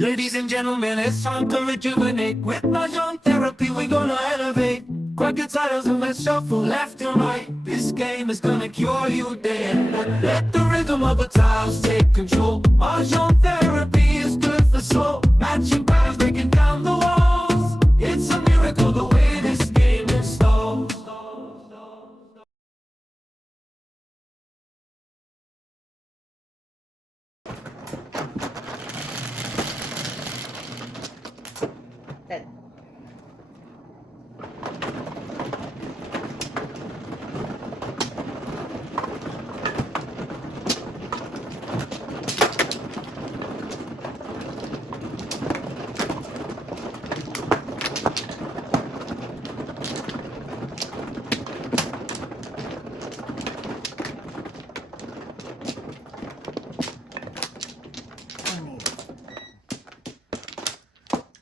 Ladies and gentlemen, it's time to rejuvenate. With Mahjong therapy, we're gonna elevate. Grab your titles and let's shuffle left and right. This game is gonna cure you day and night. Let the rhythm of the tiles take control. Mahjong therapy is good for soul. Matching patterns, breaking down the walls. It's a miracle the way this game installs. Ted.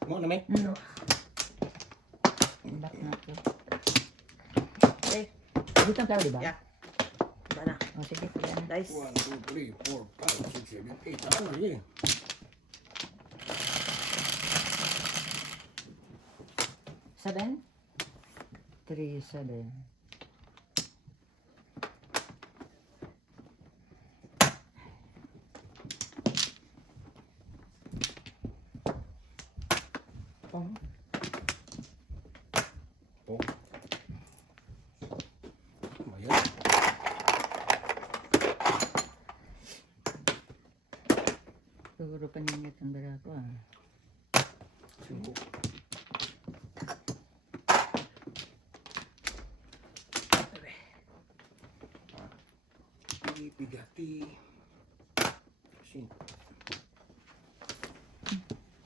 Mo na may. Imbak na ito. Okay. Dito ang tao, di ba? Yeah. Diba na? O, sige. Sige na. Guys. 1, 2, 3, 4, 5, 6, 7, 8. Ano yun? Seven? 3, 7. Oh. Oh. Ayan. Siguro paningit ang dala ko ah. Singko. Pigati. Singko.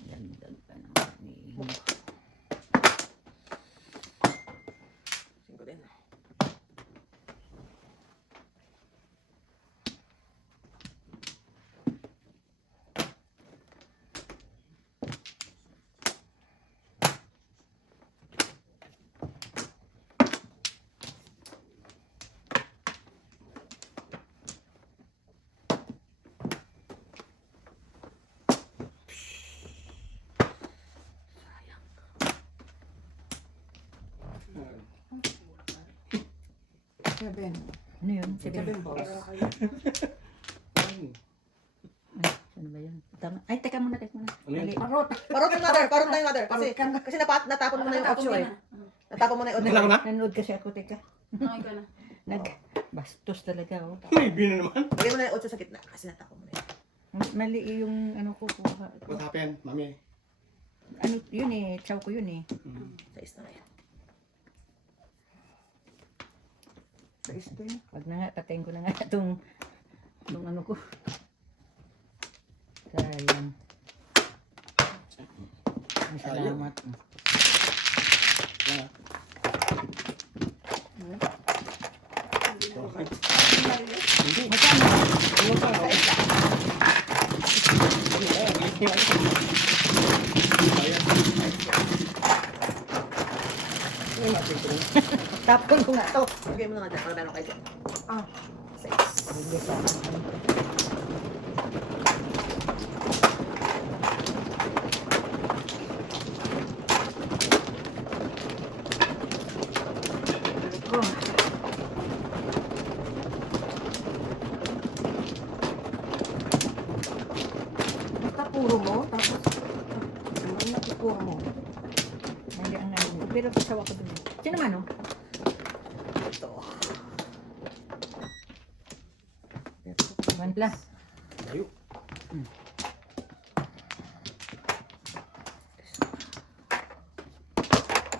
Dagdag pa naman ni. Singko din. Seven. Ano yun? Seven balls. Ay, ano ba yun? Tama. Ay, teka muna, teka muna. Ano yun? Mali. Parot yung mother. Parot na yung mother. Kasi natapon mo na yung option eh. Natapon mo na yung Wala ko na? Nanood kasi ako, teka. Okay ka na. Bastos talaga, oh. May bino naman. Lagyan mo na yung 8 sa gitna. Kasi natapon mo na yun. Mali yung ano ko. What happened, mami? Ano yun eh, chow ko yun eh. Sa na yan. Sa isda yun. Wag na nga, patayin ko na nga itong ano ko. Sayang. Ay, salamat. Wala. Okay. Hindi. Magkano? Ano pa sa isda? Tapon ko nga to. Lagyan mo na nga dyan. Para meron kayo dyan. Ah, 6. hindi sa Basta puro mo. Tapos, ano na puro mo. Hindi ang ano. Pero pasawa ko dun. Sino man, oh? Ito. One plus. Tayo.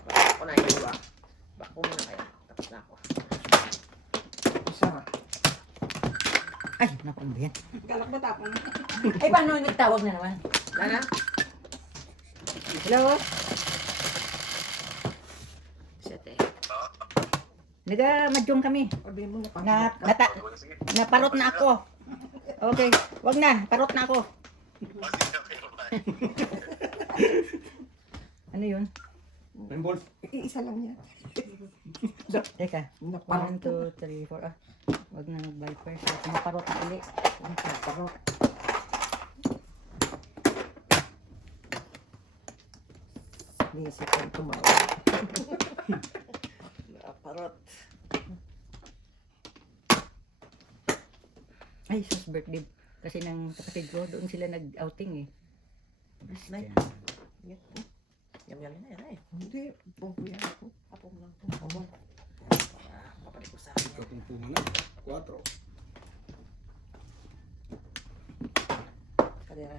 Bako na yung iba. Bako mo na kaya. Tapos na ako. Isa. Ay, naku, ano ba yan? Galak ba tapon? Ay, paano nagtawag na naman? Wala na? Hello? 7. Nagamadyong kami. Sabihin mo Naparot na ako. Okay, wag na. Parot na ako. Ano yun? Rainbow. Iisa lang yan. Teka. 1, 2, 3, 4. Ah, wag na mag-buy first. Naparot na ulit. Naparot. Nisip ang tumawa. Naparot. Ay, sus, birthday. Kasi ng kapatid ko, doon sila nag-outing eh. Nay. Yam-yam na yan ay. Hindi, pong kuya ako. Apong lang po. Apong. Papalik ko sa akin. Katumpungan na. 4. Kanina.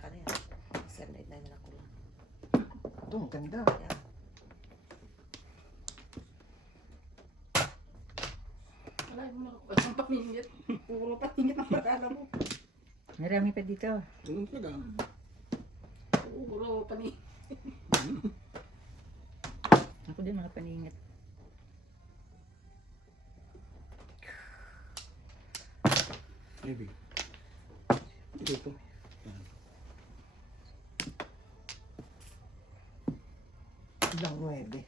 7, 8, 9 na lang ko lang. Ito, ang ganda. Yan. Wala mo ang paningit. Puro paningit ang pag-alam mo. Marami pa dito. Ganun talaga. Puro paningit. Ako din mga paningit. Maybe. Dito. Ilang 9.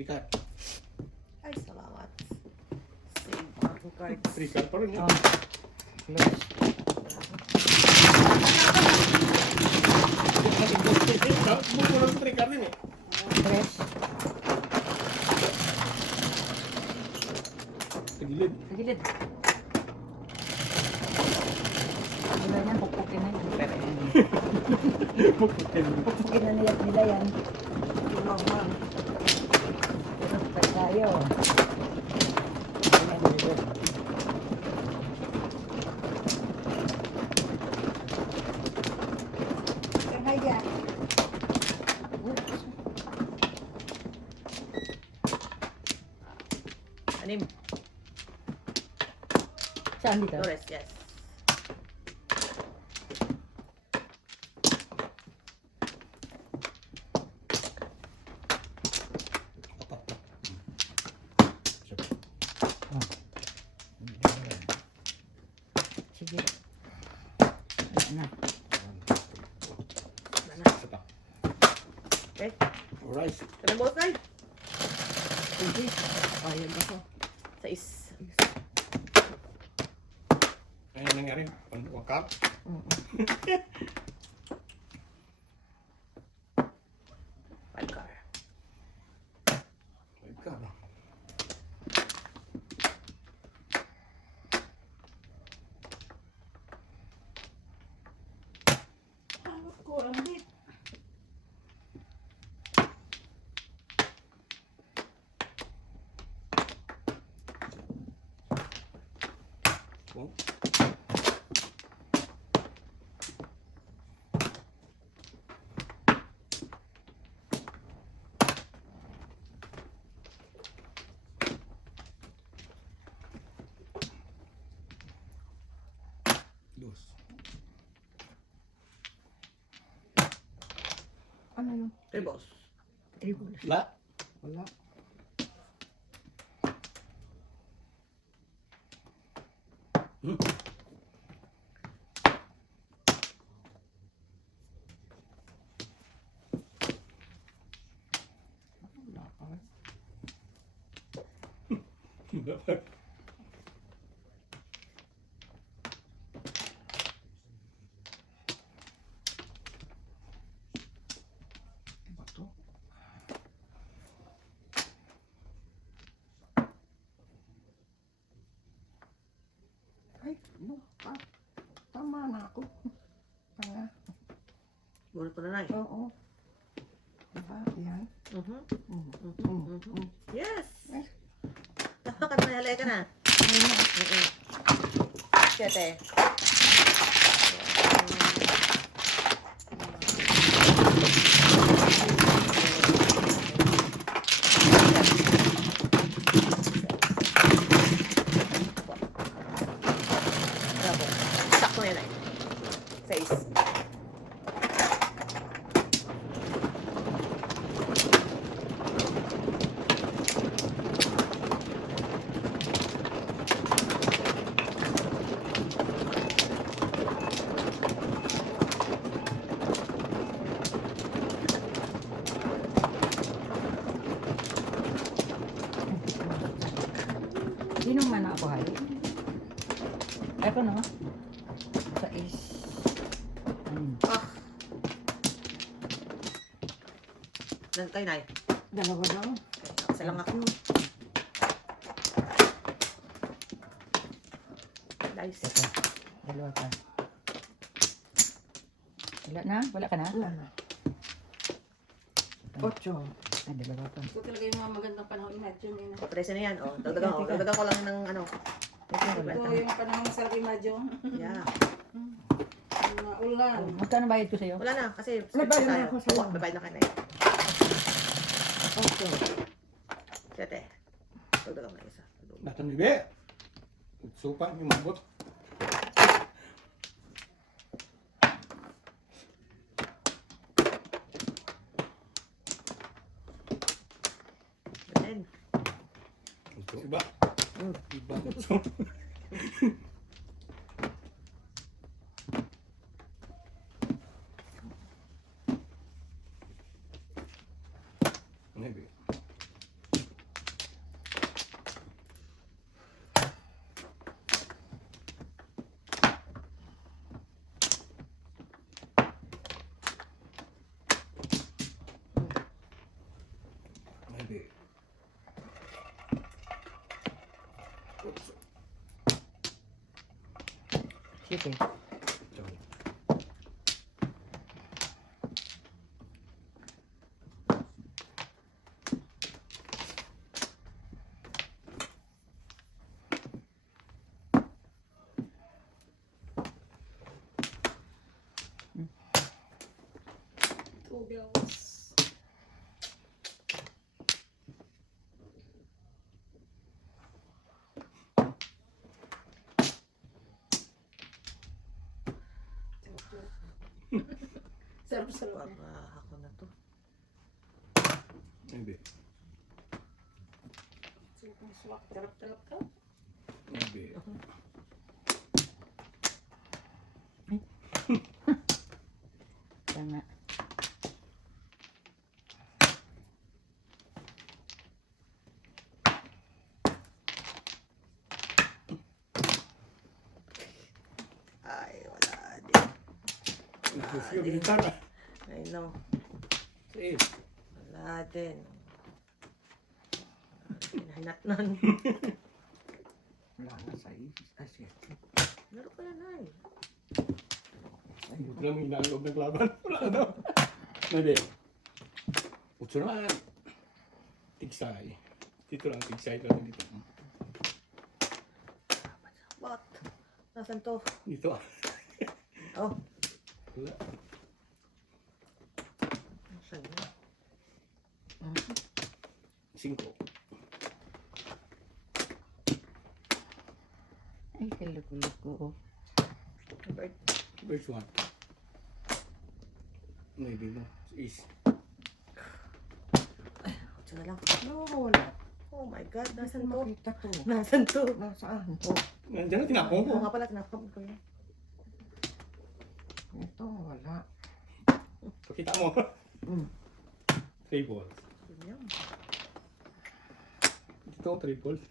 Rikat. Ay, salamat. Save ang cards. Rikat pa rin. Oh. Close. Buko lang sa Rikat rin eh. Press. Sa gilid. Sa gilid. Wala yan, pukpukin na yan. Pero yan. Pukpukin na nila yan. Pero pa tayo. Ayan, dito. Anim. Saan dito? Flores, yes. Sige. Ayan na. Isa pa. Okay. Alright. Kailan mo tayo? Sige. Ayan ako. 6. Ano nangyari? Wakap? Five car. Wakap. Kurang dit. Oh. Dos. Ano yun? Tribos. Triple. La. Wala. Hmm. Bato. Ay, no. Tama na ako. Tanga. Bunot ko na na eh. Oo. Diba? Yan. Yes! Ay. Tapakan na, halika na. Siyete. Bravo. Sakto na yun eh. 6. Ako no? Sa is. Ah. Ilan tayo, Nay? Dalawa daw. Isa lang ako. Nice. Ito. Dalawa pa. Wala na? Wala ka na? Wala na. 8. Ah, dalawa pa. Ito talaga yung mga magandang panahon. Imagine yun. Presyo na yan, oh. Dagdagan ko lang ng ano. Ito yung panahon masarap imagine. Yeah. Mga ulan. Magkano bayad ko sa'yo? Wala na, kasi Nagbayad na tayo. ako sa'yo. Oo, babayad na kayo na yun. 7. Dagdagan mo na isa. Datan bibe. Supa, yung mabot. Then, Iba. Iba. Maybe. Maybe. Oops. Sige. Sorry. Two bills. Sarap-sarap. ako na to. Maybe. Swak. Sarap-sarap ka. Maybe. Tama. Ay, wala din. Inclusive yung gitara. I know. Eh, Wala din. Hinahinat nun. Wala na sa is. Sige. Meron ko yan, Nay. buti lang hinaloob ng laban. Wala na. Maybe. Utso naman. Tigsay. Dito lang, tigsay lang dito. What? Nasaan to? Dito ah. Oh, Wala. nasaan yun? 5. Ay, kalukulo. Bird. First one. Maybe mo. Is. Ito na lang. No, wala. Oh my God, nasaan to? Makita to. Nasaan to? Nasaan? Nandiyan na tinapong ko. Oo nga pala, tinapag ko yun. Ito, wala. Pakita mo. Mm. 3 balls. Yun yan. Ito, 3 balls.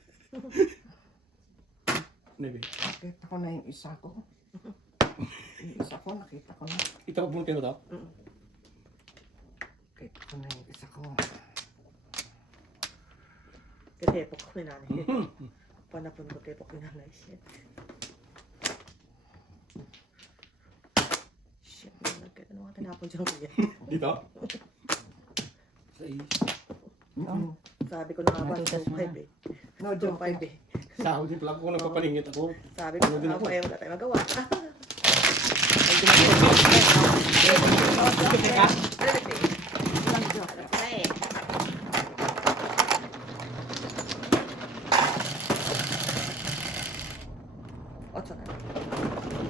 Maybe. Nakita ko na yung isa ko. Yung isa ko, nakita ko na. Ito, pag buntin mo ito. Nakita ko na yung isa ko. Titepok ko yung nanay. Panapon ko tepok yung nanay. Shit. Shit, ano nga tinapon dyan ko yan? Dito. 6. Oo. Sabi ko na nga ba, Natutas mo 2.5 na. eh. No 2.5 joke. eh. Sahod din pala ako nagpapalingit ako. Sabi ko Ano din na ako? nga ba, eh, wala tayong magawa. Ocho na.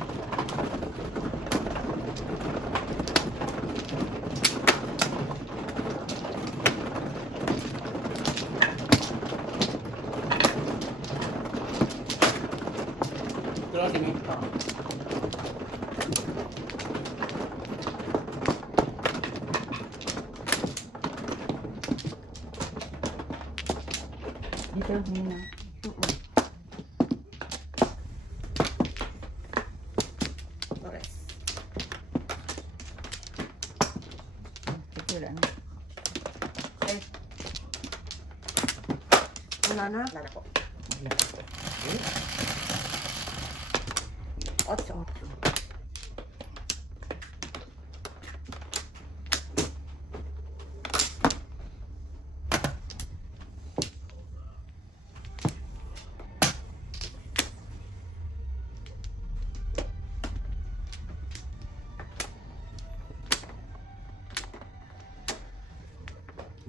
Ito lang sini. Dito, muna. wala na. Wala na. Wala na po. 8.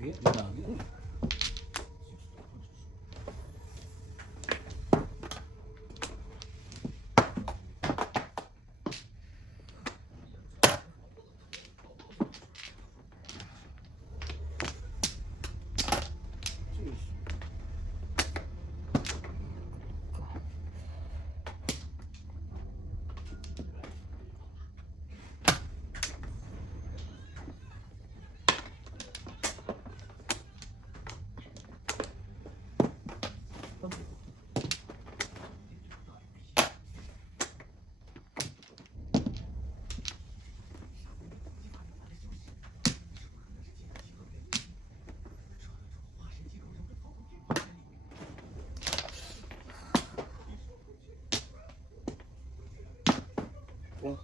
Sige, madami. Oh.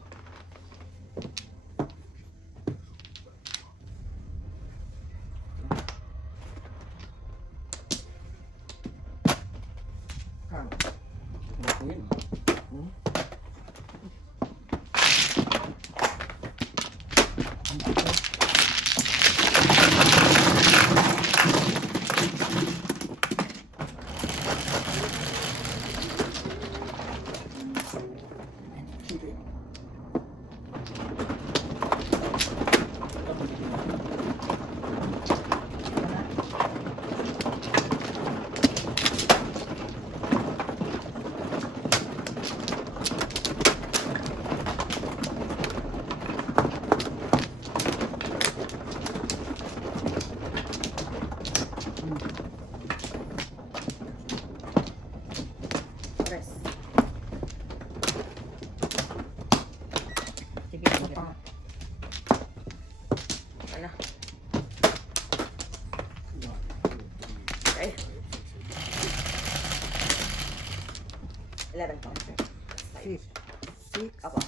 Ngayon. Press. Sige, sige pa. Wala. Okay. 11 pounds. 6. Ako.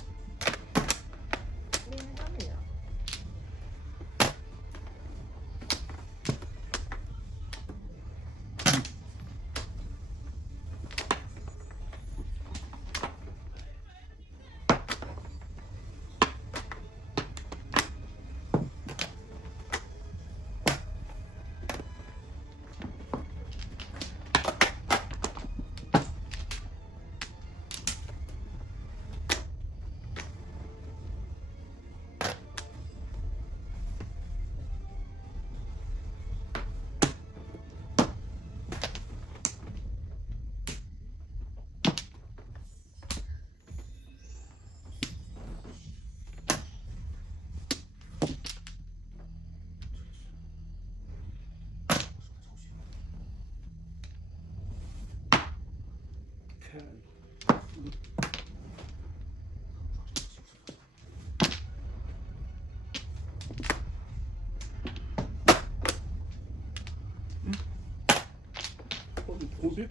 Ubik.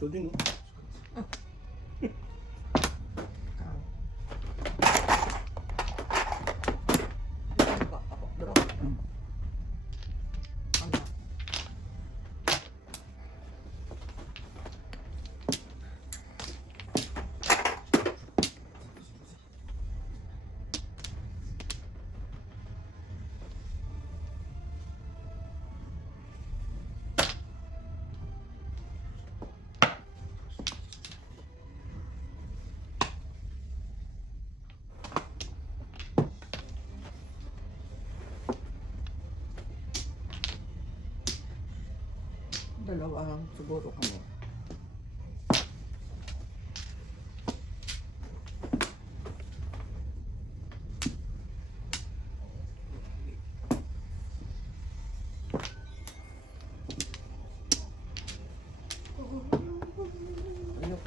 Ito din, no? Dalawa lang siguro kami.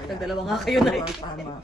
Nagdalawa nga kayo na eh. Tama.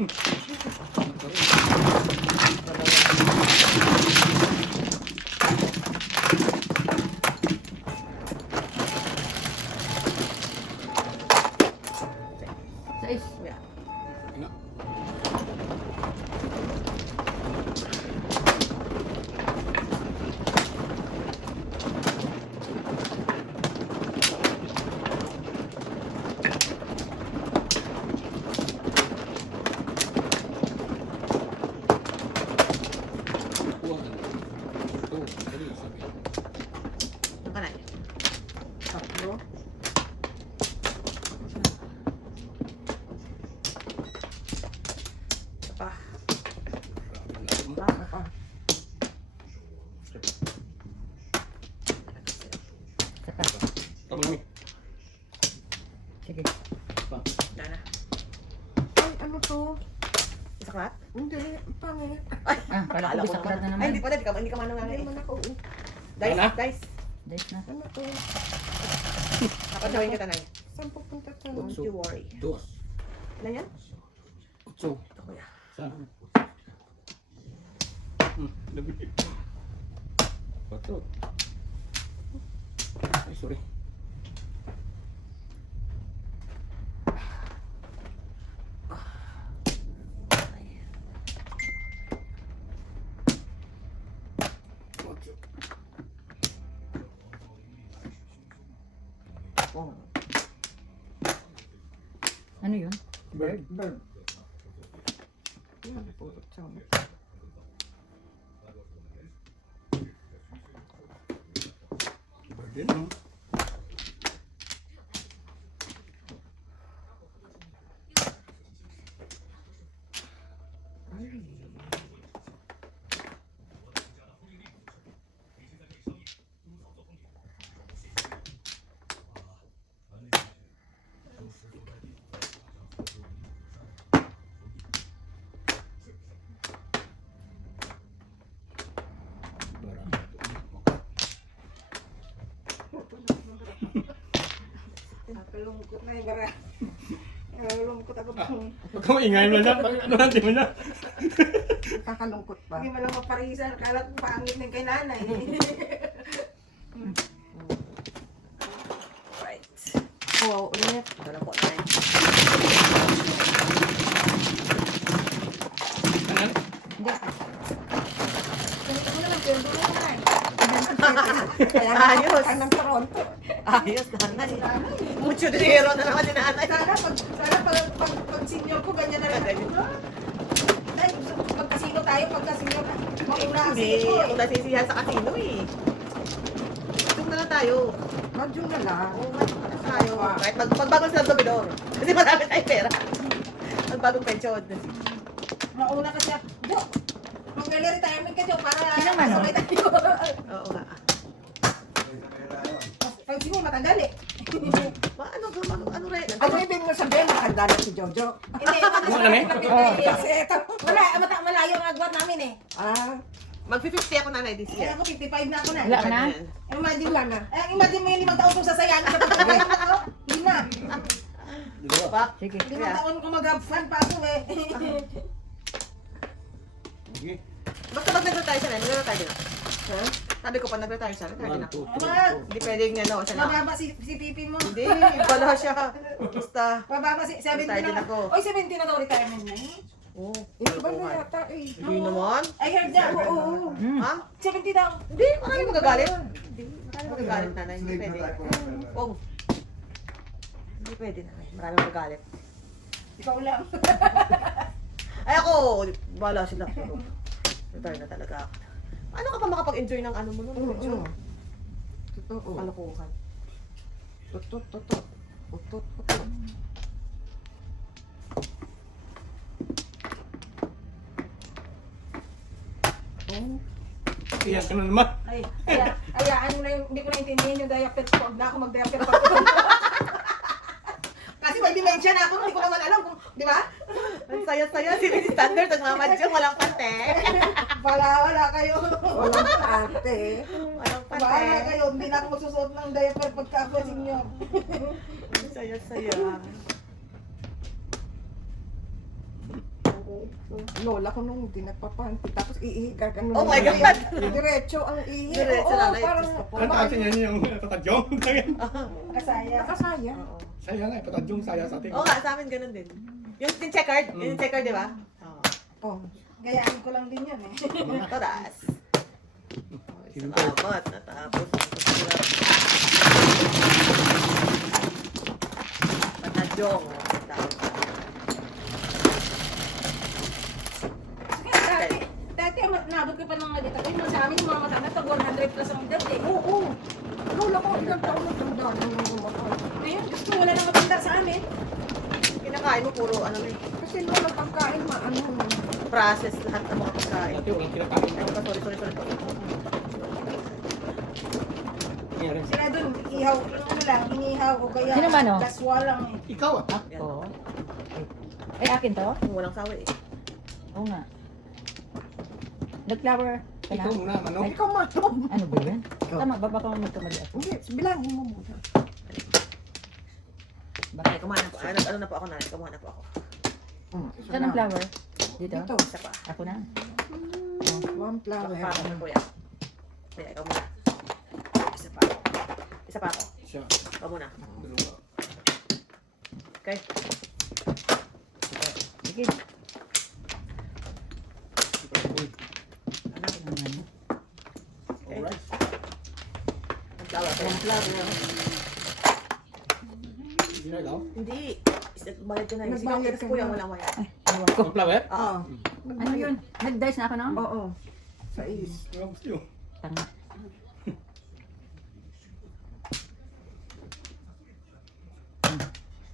Ano to? Isaklat? Hindi, pangit. Ah, kala ko bisaklat na Ay, naman. hindi pa, hindi ka manong Hindi nanay. man ako. Dice, Ano? dice. Dice na. Ano to? Kapag kita, Nay. Saan pupunta to? Don't you worry. Dos. Ano yan? Utso. Ito, kuya. Saan? Labi. Patro. Ay, sorry. Otso. Oh. Ano yun? Bird. Bird. Bird din, no? Nakalungkot na yung bara. Nakalungkot ako. Huwag ka maingay mo na. Ano natin mo na? Kakalungkot pa. Hindi mo lang maparisan. Kala ko pangit na kay nanay. Right. Oo, ulit. Ito na po, Nay. Ano? Hindi. Ganito mo na lang. Pero doon na lang. Kaya ayos. Ang ng Toronto. Ayos, nanay. Mucho dinero na naman ni nanay. Sana pag senior ko, ganyan na lang. Dahil pagkasino tayo, pagkasino ka. Mauna ang Hindi, senior ako nasisihan sa kasino eh. Tung na lang tayo. Madyo na lang. Oo, mag tayo. Kahit magbagong sa Dobidor. Kasi marami tayong pera. Magbagong pension. Mauna ka siya. Jo, mag-retirement ka, Jo, para Sino man, no? sabay tayo. Oo nga. Pag sino, matanggal eh. Ano rin? Ano ibig mo sabihin, matanda na si Jojo? Hindi, Ano kami? kasi ito. Wala, malayo ang agwat namin eh. Mag-50 ako nanay this Kaya year. ako 55 na ako na. Wala na? Imagine lang na. Imagine mo yung 5 taon kong sasayangin sa pagkakaya ako. Hindi na. Ba? Sige. 5 taon ko mag-have fun pa ako eh. Sige. Basta pag nag-retire siya na, nag-retire din ako. Sabi ko pa nag-retire siya, retire din 1, ako. 2, 3, Hindi pwedeng ano, siya lang. Mababa si Pipi mo. Hindi, wala siya. Basta. Mababa si 70 Retire din na. ako. Oy, 70 na daw retirement niya eh. Oo. Iba na yata eh. Hindi naman. I heard that. Oo. Ha? 70 daw. Hindi, marami magagalit. Hindi, marami magagalit nanay. Hindi pwede. Oo. Hindi pwede nanay. Marami magagalit. Ikaw lang. Ay ako, wala sila. Pero, retire na talaga ako. Ano ka pa makapag-enjoy ng ano mo nun? Totoo. Kalokohan. Totoo. Iyak ka na naman. Ay, kaya ano na yung, hindi ko naintindihan yung diaper ko. Huwag na ako mag-diaper pa. Kasi may dementia na ako, hindi ko naman alam kung, di ba? Ang saya-saya. Si Miss Standard, nagmamadyong, walang pante. Wala kayo. Walang pante. Walang Wala pante. kayo, hindi na ako magsusuot ng diaper pagka ako senior. Ang saya-saya. Lola ko nung hindi nagpapanti. Tapos iihiga ka nung Oh my God! Diretso ang ihi. Diretso Oo, na lang. parang Ano kasi niya yung patadyong? Kasaya. nakasaya. Saya nga, patadyong saya sa atin. Oo nga, sa amin ganun din. Yung checkered, yung checkered, di ba? Oo. Oh. Gayaan ko lang din yun eh. Todas. Simple. Salamat, natapos. Patadyong. Dati, naabot ko pa ng nalita ko. Yung sa amin, yung mga matanda, pag 100 plus ang edad eh. Oo. Lola ko, ilang taon na tanda nung gumawa. Ngayon, gusto wala nang matanda sa amin. Kinakain mo puro ano na Kasi lola pagkain maano. process lahat ng mga pagkain. Dati walang kinakain. Ay, sorry. Nangyari. Sila dun, ihaw, yung ano lang, inihaw o kaya Sino man, oh? gaswa lang eh. Ikaw ah. Oo. Ay, akin to? Kung walang sawa eh. Oo nga. Nag-flower ka na? Ikaw muna, manok. Ikaw matom. Ano ba yan? Tama, baba ka magkamali ako. Hindi, bilangin mo muna. Ay, kumain na po. Ano na po ako na. Kumain na po ako. Isa Saan ang lang. flower? Dito? Dito. Isa pa. Ako na. One flower. Para ko na po yan. Kaya ikaw muna. Isa pa. Isa pa ako. Siya. Ikaw muna. Dalawa. Okay. Sige. Uy. Ano? Naman. Alright. Ang flower ko. Ang flower. Hindi na ikaw? Hindi. Bayad ko na yun. Nagbayad Sige, ka po yung na. walang waya. Ewan ko. Ang flower? Oo. Ano yun? Nag-dice na ako, no? Oo. Sa is. Ang gusto nyo. Tanga.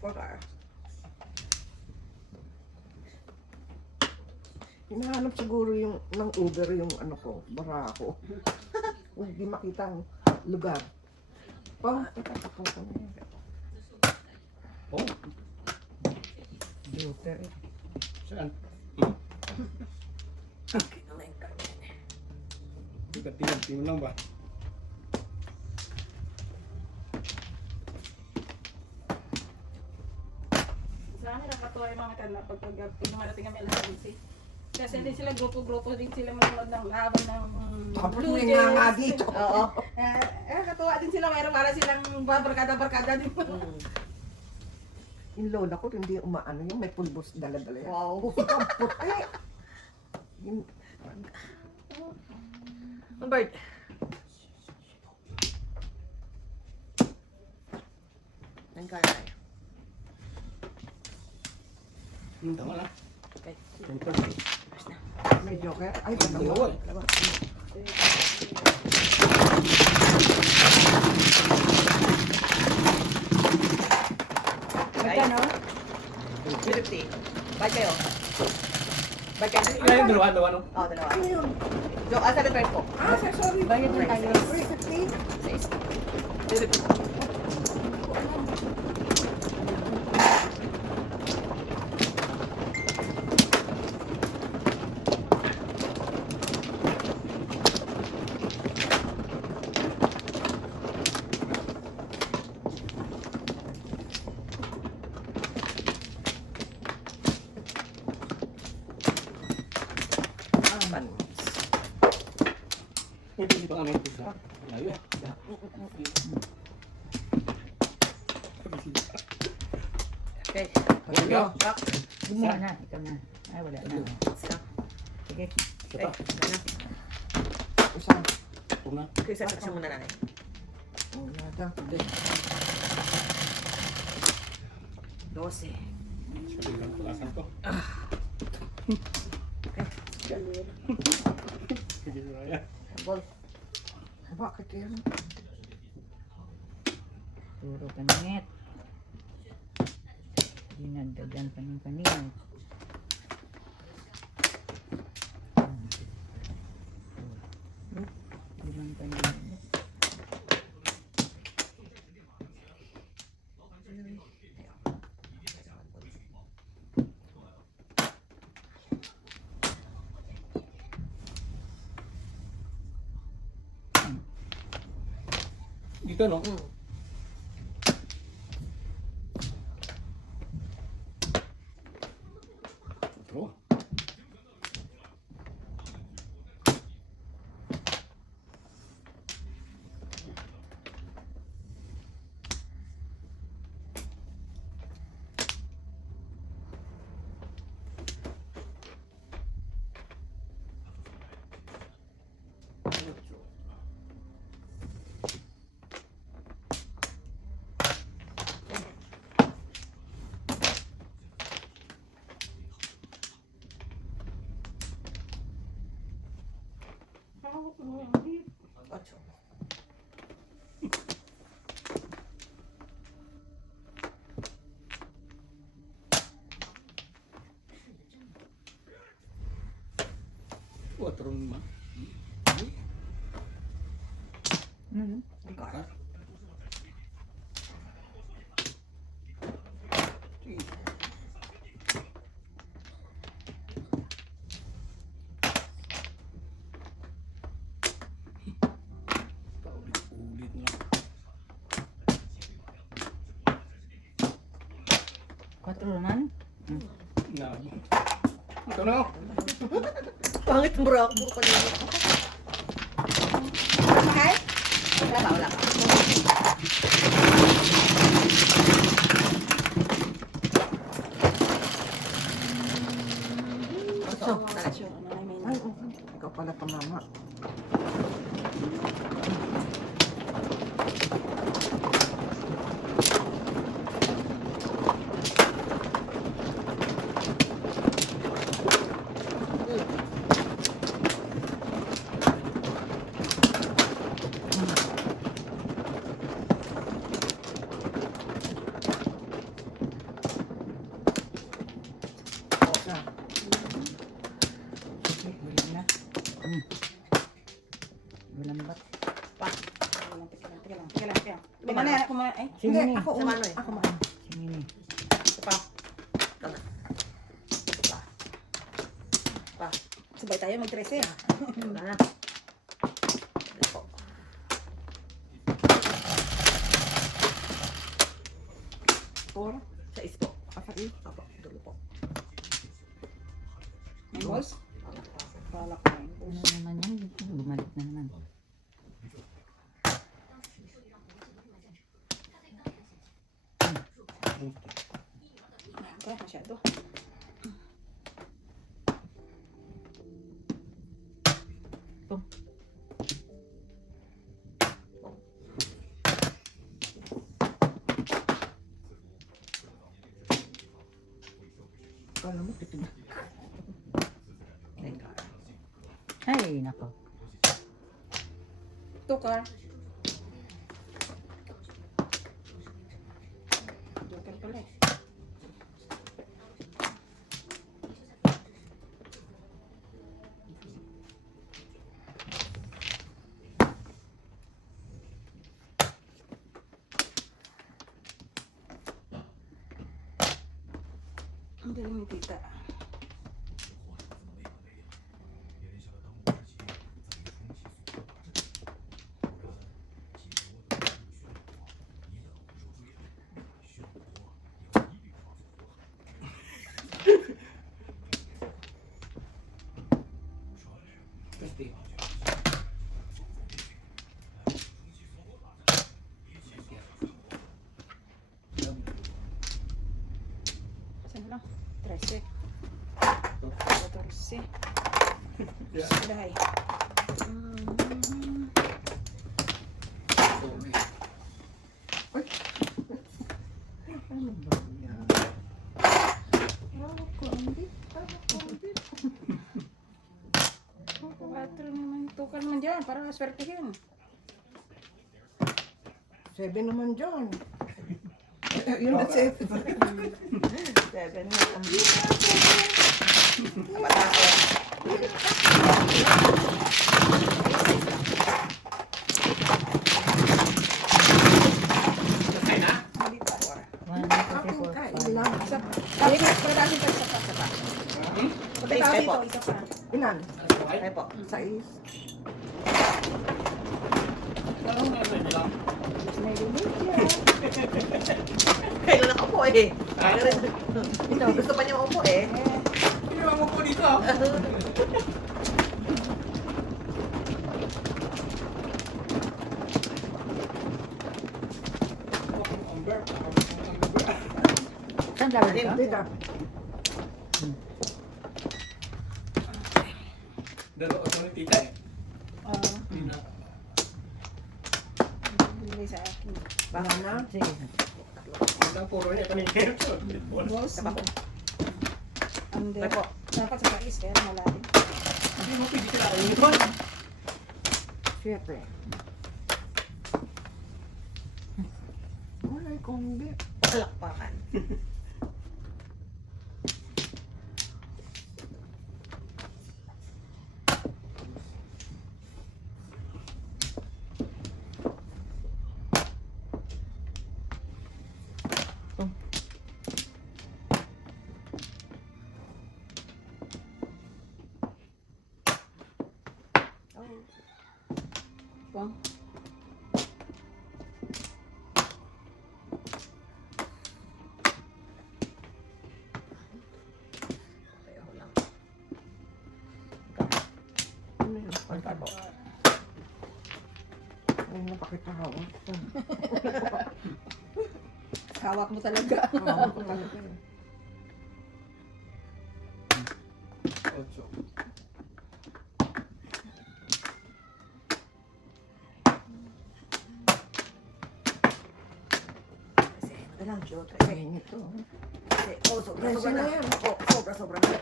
Pork. Hinahanap siguro yung ng Uber yung ano ko, barako. Hindi makita ang lugar. Oh, itatakal ko na yan. Oh, Joker. saan? Okay, ano na yung karne. Tingnan lang ba? Sa amin, nakatuwa yung mga kanila pag dumarating kami alas 11. Kasi hindi sila grupo-grupo din sila manonood ng laban ng Tapos Blue may Jays. nga dito. Oo. Katuwa din sila. Mayroon para silang barkada-barkada din. Yung lola ko hindi umaano yung may pulbos dala-dala yan. Wow. Ang puti. Yung, Ang bird. Ang karne. Tama na. Okay. Enter. may joker. Ay, Dalawa dalawa. eh. Magkano? 250. Bye kayo. Bye kayo. Kaya yung dalawa, no? Oo, dalawa. Ano yun? Sa return po. Ah, sorry. Bayad na tayo. Wait, please. 250. Pwede dito kami ito sa layo eh. Okay. Ikaw? Back. Gumawa na. Ikaw na. Ay, wala na. Sila. Sige. Ito. Okay. Wala na. Isang. Ito na. Okay, sa section muna nanay. Oh, nada. 12. Sabi lang pulasan ko. Sige na yan. Ball. Bakit yan? Puro paningit. Dinagdagan pa ng paningit. Limang paningit. Dito, no? Ito. Ocho. Otro naman. Ano yun? Bakar. naman. Na. Ito na. Pangit mo bro. Puro pa nila. Mahal? Wala pa, wala pa. So, Tara. ay, ikaw pala tumama. Isa. Okay, wala na. Malambat. Teka lang. Lima na, ako ma... Ay, Sige Hindi, ni. ako Sama una. ano eh. Ako ma. Sige ni. Ito pa. Ito na. Pa. sabay tayo mag-13. Wala na. Ito po. Four. Sa ispo. Kapatid. Opo, dulo po. May balls? Balak na yung Ano balls. naman yan? Bumalik na naman. Kaya masyado. Kala mo, titig. Ay, nako. Tukar. Joker pala eh. Ang galing ni tita. Pasti. Saan na lang? 13. 14. Ya. Dahay. Ano ba yan? Quatro naman. Tukar naman dyan para swertihin. 7 naman dyan. Yun na 7. 7 na. Dapat na ako. Ay na. Mali pa. 1, 2, 3, 4, Kain lang. Isa pa. Balik na. Pagkatasin pa. Isa pa. Isa pa. Pagkatasin po. ito. Isa pa. Ilan? Ay po. 6. May lumit yan. Kailan ako po eh. Ito, gusto pa niya maupo eh. Hindi naman mo po dito. Amber. Saan tawag ito? Dito. Dalawa ako ni tita eh. Bili sa akin. Wala na. Sige. Ang puro niya paningin. Balls. Tapa po. Under. Ay po. Dapat sa pais kaya malalim. Hindi mo pwede sila. Ito. 7. Wala kombi. Palakpakan. Pang. Tapo. Ay, napakitahawak. Hawak mo talaga. Hawak ko talaga eh. 8. Kasi, ano lang, joke. Ay, ito. Kasi, oh, sobra Presyo na. na yan. Oh, sobra na.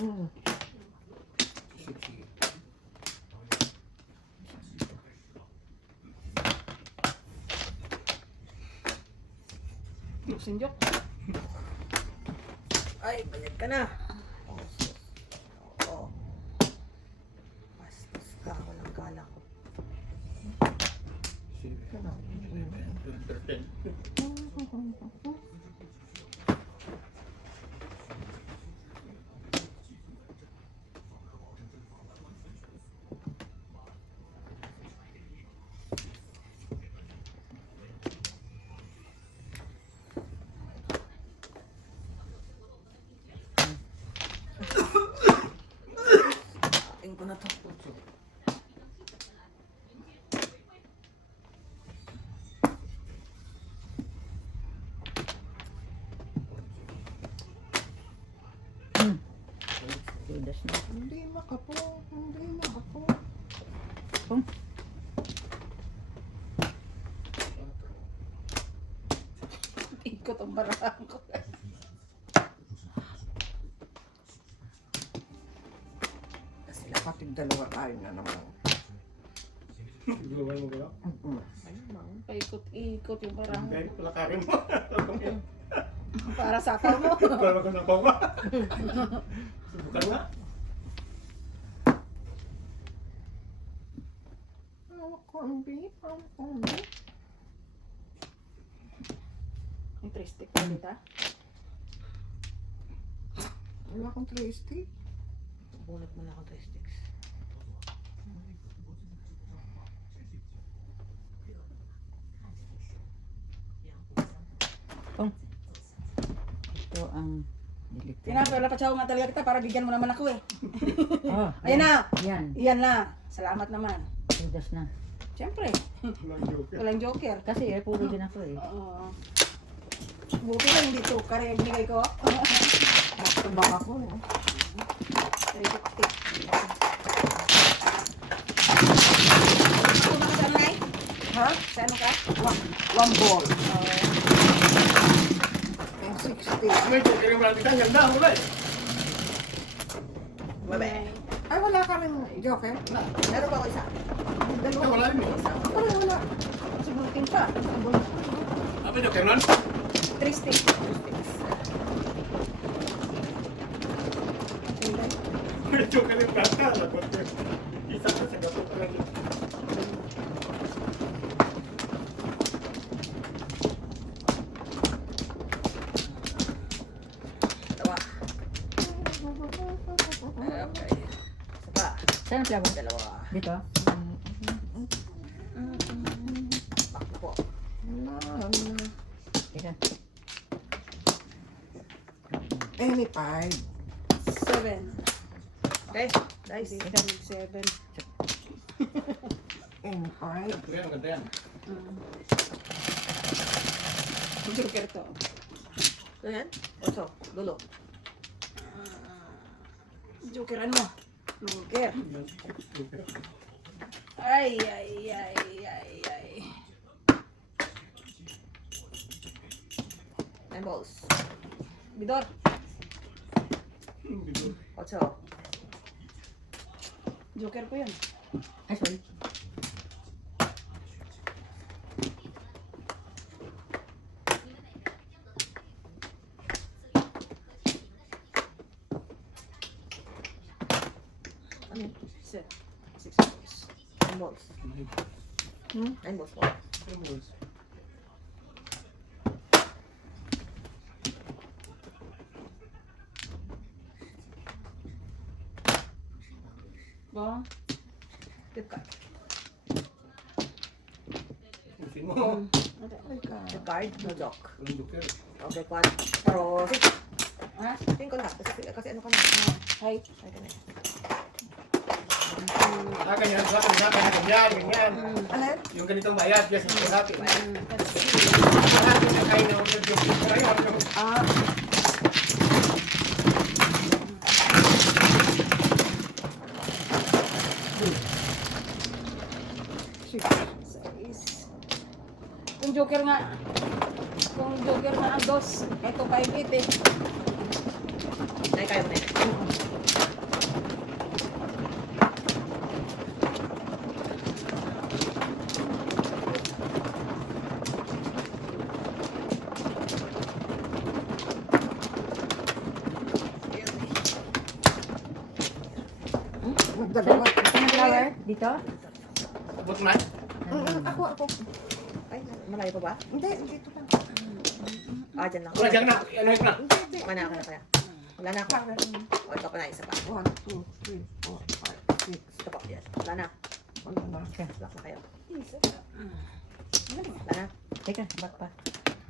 Mm. 6. Sinjok. Ay, bayad ka na. Oo. Bastos ka, walang gala ko. 13. Ating ko na to. Judas na. Hindi makapo. Hindi makapo. Ikot ang barahan ko. Kasi kapatid dalawa tayo na naman. Gulo mo gano'n? Paikot-ikot yung barahan ko. Dahil pala karin mo. Para sapaw mo. Para ko na pa. Subukan nga. Hawak ko ang beef. Hawak ko ang beef. Yung 3 stick ulit ha. Wala akong 3 stick. Bunot mo na ako 3 sticks. Ito ang delikado. Tinapay, wala pa nga talaga kita para bigyan mo naman ako eh. Oh, Ayan na. Yan. Iyan na. Salamat naman. Judas na. Siyempre, Walang joke. walang joker. Kasi puro din ako eh. Oo. Buti lang hindi joker yung binigay ko. Back ako eh. Ano ka saan, Nay? Ha? Sa ano ka? One ball. And 6 stick. May joke rin wala kita. Ganda. Wala eh. Babe. Ay, wala ka rin joker? Meron ba ako isa? Dalawa. Wala rin eh. Wala, wala. Subutin pa. Apa joke nun? 3 stick. May joke rin kata. Lagot ko. Isa ka sa gato pa rin. Dalawa. Okay. Isa pa. Saan ang plabo? Dalawa. Dito? Back na po. Wala, wala. Ika. Any 5. 7. Okay. Nice. 7. Any 5. Kaya maganda yan. Joker to. Ano yan? Oso. Dulo. Jokeran mo. Joker. Ay, ay, ay, ay, ay. 9 balls. Bidor. 8. Joker ko yan. Ay, sorry. Ano yun? 6 balls. 9 balls. 9 balls po. Ba? Tip card. Sagutin mo. The card, no joke. Walang joker. Okay, 4. Ha? Tingin ko na. Kasi ano ka na. Ay. Ay, ka na. Ganyan. Ganyan. Alin? Yung ganitong bayad, yes, ito natin. Kasi, Lahat yung nakain na order yung joker. Ah, Kung joker nga ang dos, ito 5-8 eh. Ay, kaya mo na yan. magdalawa. Saan ang flower? Dito? Abot mo na. Ako. Ay, malayo pa ba? Hindi, dito lang. Dyan lang. Wala dyan na. Ano yun na? Wala na kaya. Wala na ako. O, ito pa na, isa pa. 1, 2, 3, 4, 5, 6. Ito pa, yes. Wala na. Wala na. Lock na kayo. Wala na. Teka, back pa.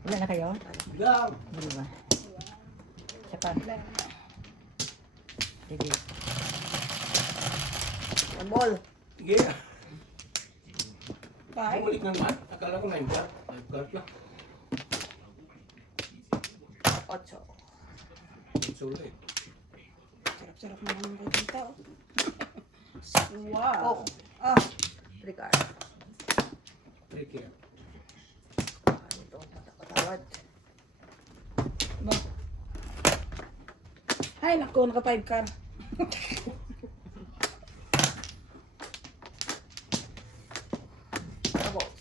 Wala na kayo? Bilang. Hindi ba? Isa pa. Sige. One ball. Sige. Five. Bumalik na naman. Akala ko 9 card. 9 card lang. 8. It's alright. Sarap-sarap naman ang kita. Wow. Oh. Ah, 3 card. Take care. Ito, patawad. ba? Ay, naku, naka 5 car. Doubles.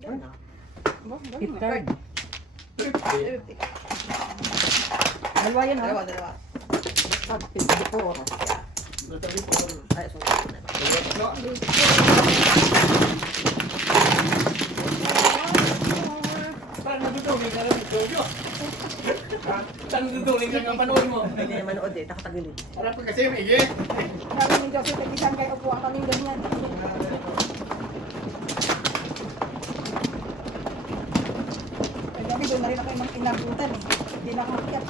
Yan na. Fifth card. 50. Dalawa yan, ha? Dalawa. 54. Natabi po. Ay, sorry. Parang natutunin ka lang ng Jojo. Saan natutunin ka ng panood mo? Hindi naman manood eh, nakatagilid. Parang pa kasi may igit. Sabi ni Joseph, nag-isang kayo upuan kaming ganyan. Ay, gabi doon na rin ako yung inabutan eh. Hindi na ako makiyak.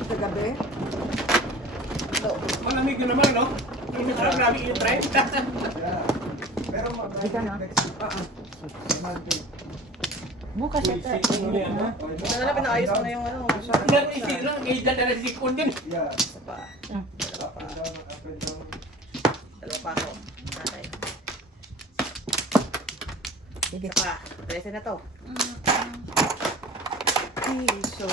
Sa gabi. Malamig na naman, no? Hindi sarap grabe yung trend. Dito na. Bukas ito. Ano na, pinaayos ko na yung ano. Ilan isin lang, may dala si Sikon din. Isa pa. Dalawa pa ako. Okay. Sige. Isa pa. 13 na to. So,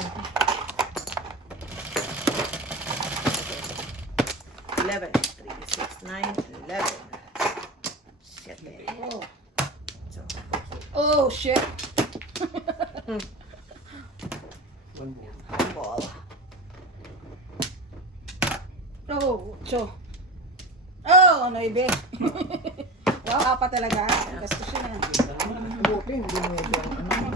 11. 3, 6, 9, 11. 7. Oh. So, Oh, shit. One more. one ball. Oh, so. Oh, 9. Wow, apat talaga. Gastos yun yan. buti hindi medyo ano.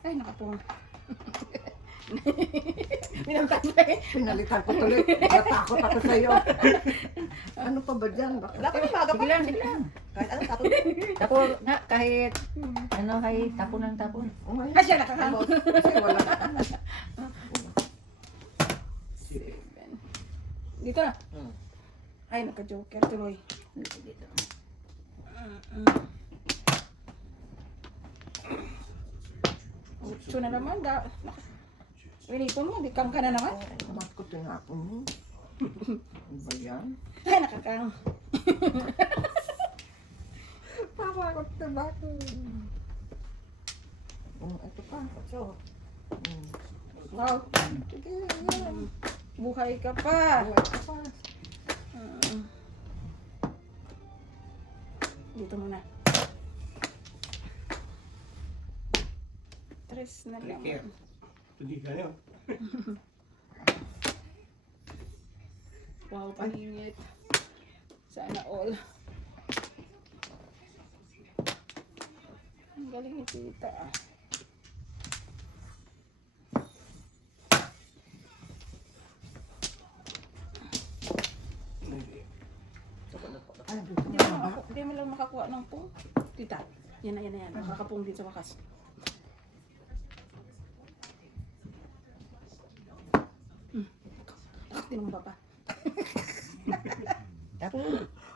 Ay, nakapong. Minamtan pa eh. Pinalitan ko tuloy. Natakot ako sa'yo. Ano pa ba dyan? Bakit? Wala pa yung maga pa. Sige lang. Kahit anong tapos. Tapon nga, kahit, ano, kahit tapon ng tapon. Umay. Ay, siya nakakamot. Kasi wala. Dito na. Ay, naka-joker tuloy. Dito. Utso na naman. Winipon mo, di kang ka na naman. Bakit ko tinapon mo? Ano ba yan? Ay, nakakang. Para ko tabako. Ito pa. So, Wow. Sige, yan. Buhay ka pa. Ito pa. Dito muna. Tres na Take lang. care. Hindi ka yun. Wow, paningit. Sana all. Ang galing ni tita. Hindi mo lang makakuha ng pong. Tita, yan na yan. Makakapong din sa wakas. Tinong ba pa?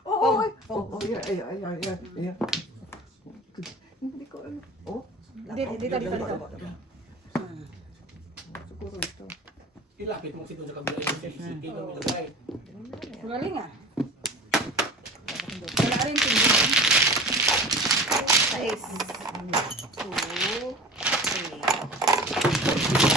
Oo, ayan. Hindi ko alam. Oh, Dito. siguro ito. Ilapit mo si doon sa kabila yung sisiki ng ilagay. Ang galing ah. Wala rin tingin. Sais. 2, 3.